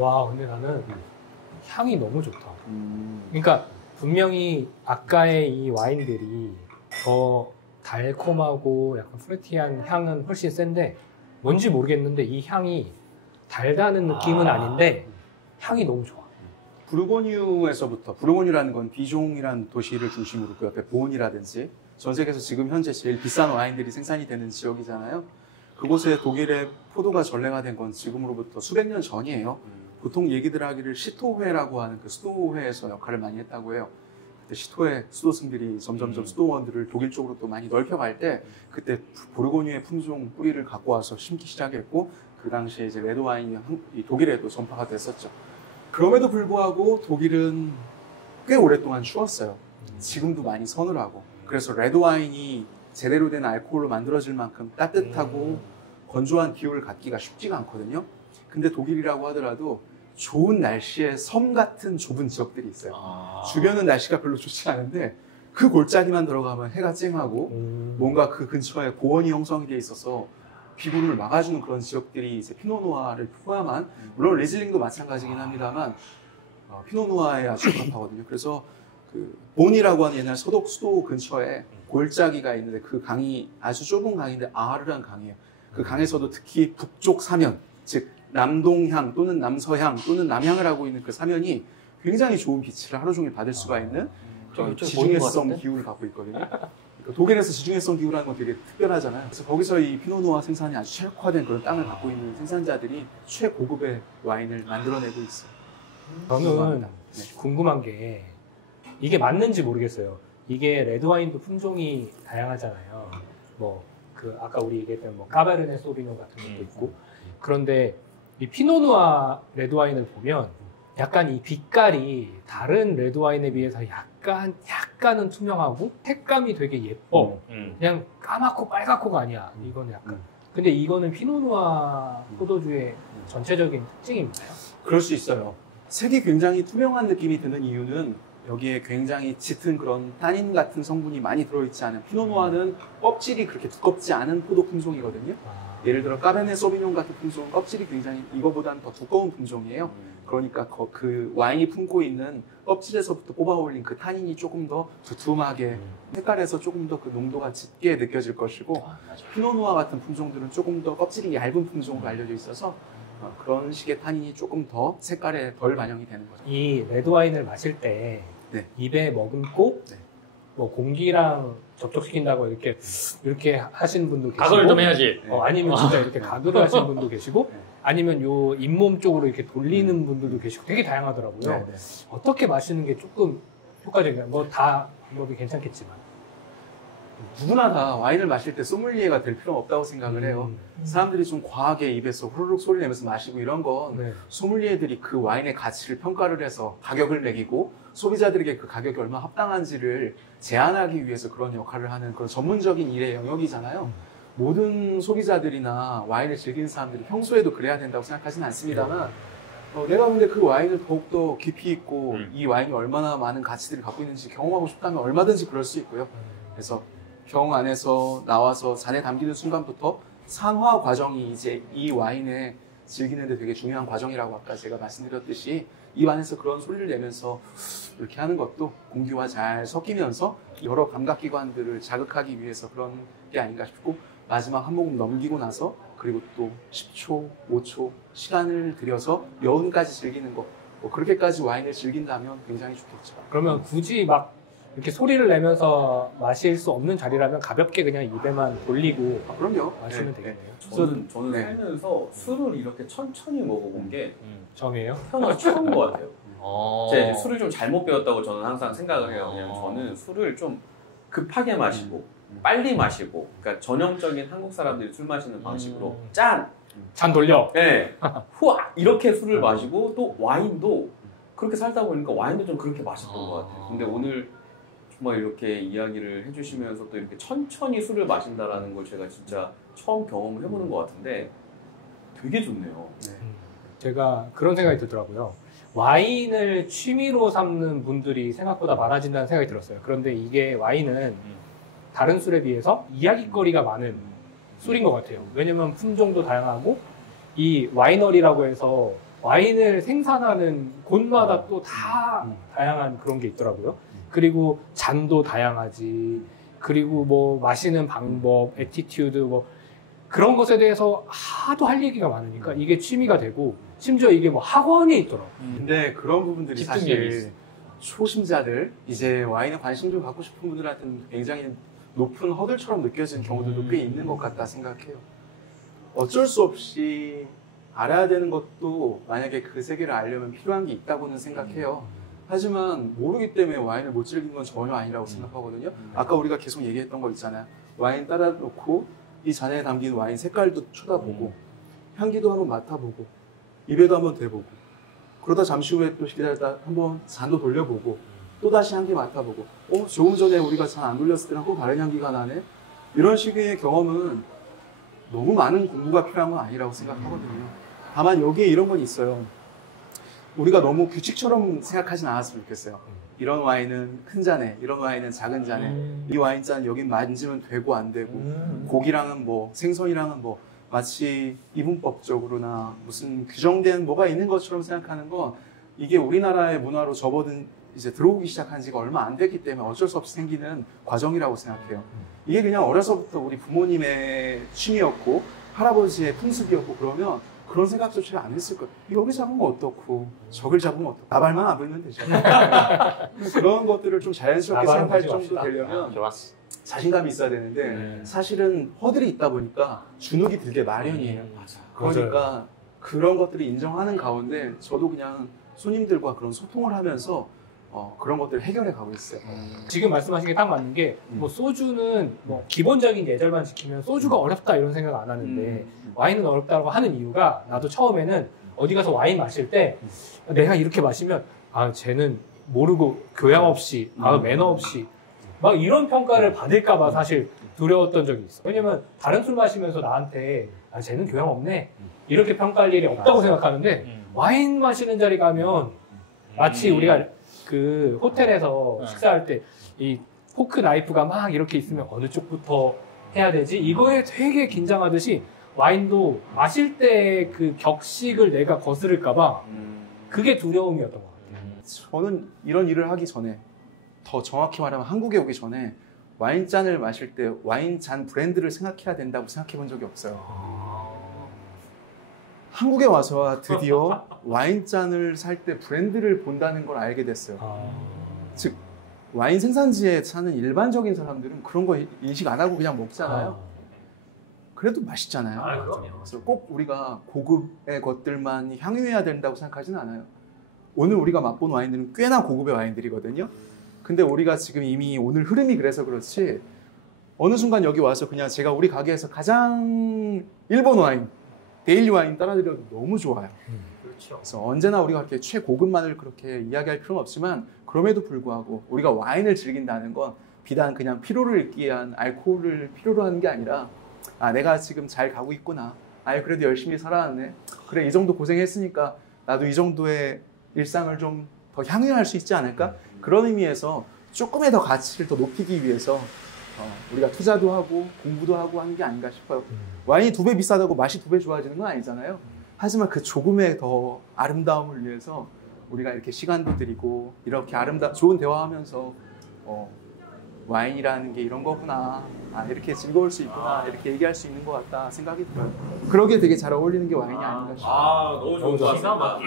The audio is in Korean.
와, 근데 나는 향이 너무 좋다. 그러니까 분명히 아까의 이 와인들이 더 달콤하고 약간 프루티한 향은 훨씬 센데 뭔지 모르겠는데 이 향이 달다는 느낌은 아닌데 향이 너무 좋아. 부르고뉴에서부터, 부르고뉴라는 건 디종이라는 도시를 중심으로 그 옆에 보온이라든지 전 세계에서 지금 현재 제일 비싼 와인들이 생산이 되는 지역이잖아요. 그곳에 독일의 포도가 전래가 된 건 지금으로부터 수백 년 전이에요. 보통 얘기들 하기를 시토회라고 하는 그 수도회에서 역할을 많이 했다고 해요. 그때 시토회 수도승들이 점점점 수도원들을 독일 쪽으로 또 많이 넓혀갈 때 그때 부르고뉴의 품종 뿌리를 갖고 와서 심기 시작했고 그 당시에 이제 레드 와인이 독일에도 전파가 됐었죠. 그럼에도 불구하고 독일은 꽤 오랫동안 추웠어요. 지금도 많이 서늘하고. 그래서 레드 와인이 제대로 된 알코올로 만들어질 만큼 따뜻하고 건조한 기후를 갖기가 쉽지가 않거든요. 근데 독일이라고 하더라도 좋은 날씨에 섬 같은 좁은 지역들이 있어요. 주변은 날씨가 별로 좋지 않은데 그 골짜기만 들어가면 해가 쨍하고 뭔가 그 근처에 고원이 형성이 돼 있어서 비구름을 막아주는 그런 지역들이 이제 피노누아를 포함한, 물론 리즐링도 마찬가지긴 합니다만 피노누아에 아주 적합하거든요. 그래서 그 본이라고 하는 옛날 서독 수도 근처에 골짜기가 있는데 그 강이 아주 좁은 강인데 아르란 강이에요. 그 강에서도 특히 북쪽 사면, 즉 남동향 또는 남서향 또는 남향을 하고 있는 그 사면이 굉장히 좋은 빛을 하루 종일 받을 수가 있는 지중해성 기후를 갖고 있거든요. 그러니까 독일에서 지중해성 기후라는 건 되게 특별하잖아요. 그래서 거기서 이 피노누아 생산이 아주 최적화된 그런 땅을 갖고 있는 생산자들이 최고급의 와인을 만들어내고 있어요. 저는 궁금한 게 이게 맞는지 모르겠어요. 이게 레드 와인도 품종이 다양하잖아요. 뭐 그 아까 우리 얘기했던 뭐 까베르네 소비뇽 같은 것도 있고. 그런데 이 피노누아 레드 와인을 보면 약간 이 빛깔이 다른 레드 와인에 비해서 약간은 투명하고 색감이 되게 예뻐. 그냥 까맣고 빨갛고가 아니야. 이거는 약간. 근데 이거는 피노누아 포도주의 전체적인 특징인가요? 그럴 수 있어요. 색이 굉장히 투명한 느낌이 드는 이유는 여기에 굉장히 짙은 그런 타닌 같은 성분이 많이 들어있지 않은, 피노누아는 껍질이 그렇게 두껍지 않은 포도 품종이거든요. 예를 들어 까베르네 소비뇽 같은 품종은 껍질이 굉장히 이거보다는 더 두꺼운 품종이에요. 그러니까 그 와인이 품고 있는 껍질에서부터 뽑아올린 그 타닌이 조금 더 두툼하게, 색깔에서 조금 더 그 농도가 짙게 느껴질 것이고, 피노누아 같은 품종들은 조금 더 껍질이 얇은 품종으로 알려져 있어서 그런 식의 타닌이 조금 더 색깔에 덜 반영이 되는 거죠. 이 레드 와인을 마실 때 입에 머금고 뭐 공기랑 접촉시킨다고 이렇게 하시는 분도 계시고, 가글 좀 해야지. 아니면 진짜 이렇게 가글을 하시는 분도 계시고, 아니면 요 잇몸 쪽으로 이렇게 돌리는 분들도 계시고, 되게 다양하더라고요. 어떻게 마시는 게 조금 효과적인가요? 뭐 다 방법이 괜찮겠지만. 누구나 다 와인을 마실 때 소믈리에가 될 필요는 없다고 생각을 해요. 사람들이 좀 과하게 입에서 후루룩 소리 내면서 마시고 이런 건 소믈리에들이 그 와인의 가치를 평가를 해서 가격을 매기고 소비자들에게 그 가격이 얼마나 합당한지를 제안하기 위해서 그런 역할을 하는 그런 전문적인 일의 영역이잖아요. 모든 소비자들이나 와인을 즐기는 사람들이 평소에도 그래야 된다고 생각하지는 않습니다만 내가 근데 그 와인을 더욱더 깊이 있고 이 와인이 얼마나 많은 가치들을 갖고 있는지 경험하고 싶다면 얼마든지 그럴 수 있고요. 그래서 병 안에서 나와서 잔에 담기는 순간부터 산화 과정이 이제 이 와인을 즐기는데 되게 중요한 과정이라고 아까 제가 말씀드렸듯이 입 안에서 그런 소리를 내면서 이렇게 하는 것도 공기와 잘 섞이면서 여러 감각기관들을 자극하기 위해서 그런 게 아닌가 싶고, 마지막 한 모금 넘기고 나서 그리고 또 10초, 5초 시간을 들여서 여운까지 즐기는 것, 뭐 그렇게까지 와인을 즐긴다면 굉장히 좋겠죠. 그러면 굳이 막 이렇게 소리를 내면서 마실 수 없는 자리라면 가볍게 그냥 입에만 돌리고 그럼요. 마시면 되겠네요. 저는 살면서 술을 이렇게 천천히 먹어본 게 처음이에요? 태어나서 처음인 것 같아요. 제가 술을 좀 잘못 배웠다고 저는 항상 생각을 해요. 그냥 저는 술을 좀 급하게 마시고 빨리 마시고, 그러니까 전형적인 한국 사람들이 술 마시는 방식으로 잔 돌려. 네. 후아 이렇게 술을 마시고, 또 와인도 그렇게 살다 보니까 와인도 좀 그렇게 마셨던 것 같아요. 근데 오늘 정말 이렇게 이야기를 해주시면서 또 이렇게 천천히 술을 마신다라는 걸 제가 진짜 처음 경험을 해보는 것 같은데 되게 좋네요. 제가 그런 생각이 들더라고요. 와인을 취미로 삼는 분들이 생각보다 많아진다는 생각이 들었어요. 그런데 이게 와인은 다른 술에 비해서 이야기거리가 많은 술인 것 같아요. 왜냐면 품종도 다양하고 이 와이너리라고 해서 와인을 생산하는 곳마다 또 다 다양한 그런 게 있더라고요. 그리고 잔도 다양하지. 그리고 뭐 마시는 방법, 애티튜드 뭐 그런 것에 대해서 하도 할 얘기가 많으니까 이게 취미가 되고 심지어 이게 뭐 학원이 있더라고요. 근데 그런 부분들이 집중력이 있어. 사실 초심자들, 이제 와인에 관심 좀 갖고 싶은 분들한테는 굉장히 높은 허들처럼 느껴지는 경우들도 꽤 있는 것 같다 생각해요. 어쩔 수 없이 알아야 되는 것도 만약에 그 세계를 알려면 필요한 게 있다고는 생각해요. 하지만 모르기 때문에 와인을 못 즐기는 건 전혀 아니라고 생각하거든요. 아까 우리가 계속 얘기했던 거 있잖아요. 와인 따라 놓고 이 잔에 담긴 와인 색깔도 쳐다보고 향기도 한번 맡아보고 입에도 한번 대보고 그러다 잠시 후에 또 기다렸다 한번 잔도 돌려보고 또 다시 향기 맡아보고 조금 전에 우리가 잔 안 돌렸을 때랑 또 다른 향기가 나네. 이런 식의 경험은 너무 많은 공부가 필요한 건 아니라고 생각하거든요. 다만 여기에 이런 건 있어요. 우리가 너무 규칙처럼 생각하진 않았으면 좋겠어요. 이런 와인은 큰 잔에, 이런 와인은 작은 잔에, 이 와인잔 여긴 만지면 되고 안 되고, 고기랑은 뭐, 생선이랑은 뭐, 마치 이분법적으로나 무슨 규정된 뭐가 있는 것처럼 생각하는 건 이게 우리나라의 문화로 접어든 이제 들어오기 시작한 지가 얼마 안 됐기 때문에 어쩔 수 없이 생기는 과정이라고 생각해요. 이게 그냥 어려서부터 우리 부모님의 취미였고, 할아버지의 풍습이었고 그러면 그런 생각조차 안 했을 거예요. 여기 잡으면 어떻고 저길 잡으면 어떻고 나발만 안 불면 되죠. 그런 것들을 좀 자연스럽게 생각할 정도 되려면 좋았어. 자신감이 있어야 되는데 사실은 허들이 있다 보니까 주눅이 들게 마련이에요. 그러니까 맞아요. 그런 것들을 인정하는 가운데 저도 그냥 손님들과 그런 소통을 하면서 그런 것들을 해결해 가고 있어요. 지금 말씀하신 게 딱 맞는 게 뭐 소주는 뭐 기본적인 예절만 지키면 소주가 어렵다 이런 생각 안 하는데 와인은 어렵다고 하는 이유가 나도 처음에는 어디 가서 와인 마실 때 내가 이렇게 마시면 쟤는 모르고 교양 없이 매너 없이 막 이런 평가를 받을까 봐 사실 두려웠던 적이 있어. 왜냐면 다른 술 마시면서 나한테 쟤는 교양 없네 이렇게 평가할 일이 없다고 생각하는데 와인 마시는 자리 가면 마치 우리가 그 호텔에서 식사할 때 이 포크 나이프가 막 이렇게 있으면 어느 쪽부터 해야 되지? 이거에 되게 긴장하듯이 와인도 마실 때 그 격식을 내가 거스를까봐 그게 두려움이었던 것 같아요. 저는 이런 일을 하기 전에 더 정확히 말하면 한국에 오기 전에 와인잔을 마실 때 와인잔 브랜드를 생각해야 된다고 생각해 본 적이 없어요. 한국에 와서 드디어 와인잔을 살 때 브랜드를 본다는 걸 알게 됐어요. 즉 와인 생산지에 사는 일반적인 사람들은 그런 거 인식 안 하고 그냥 먹잖아요. 그래도 맛있잖아요. 그래서 꼭 우리가 고급의 것들만 향유해야 된다고 생각하진 않아요. 오늘 우리가 맛본 와인들은 꽤나 고급의 와인들이거든요. 근데 우리가 지금 이미 오늘 흐름이 그래서 그렇지 어느 순간 여기 와서 그냥 제가 우리 가게에서 가장 일본 와인, 데일리 와인 따라드려도 너무 좋아요. 그렇죠. 그래서 언제나 우리가 그렇게 최고급만을 그렇게 이야기할 필요는 없지만 그럼에도 불구하고 우리가 와인을 즐긴다는 건 비단 그냥 피로를 잊기 위한 알코올을 필요로 하는 게 아니라 내가 지금 잘 가고 있구나. 그래도 열심히 살아왔네. 그래 이 정도 고생했으니까 나도 이 정도의 일상을 좀 더 향유할 수 있지 않을까? 그런 의미에서 조금의 더 가치를 더 높이기 위해서 우리가 투자도 하고 공부도 하고 하는 게 아닌가 싶어요. 와인이 2배 비싸다고 맛이 2배 좋아지는 건 아니잖아요. 하지만 그 조금의 더 아름다움을 위해서 우리가 이렇게 시간도 들이고 이렇게 좋은 대화하면서 와인이라는 게 이런 거구나, 이렇게 즐거울 수 있구나, 이렇게 얘기할 수 있는 것 같다 생각이 들어요. 그러기에 되게 잘 어울리는 게 와인이 아닌가 싶어요. 너무 좋은 것 같습니다.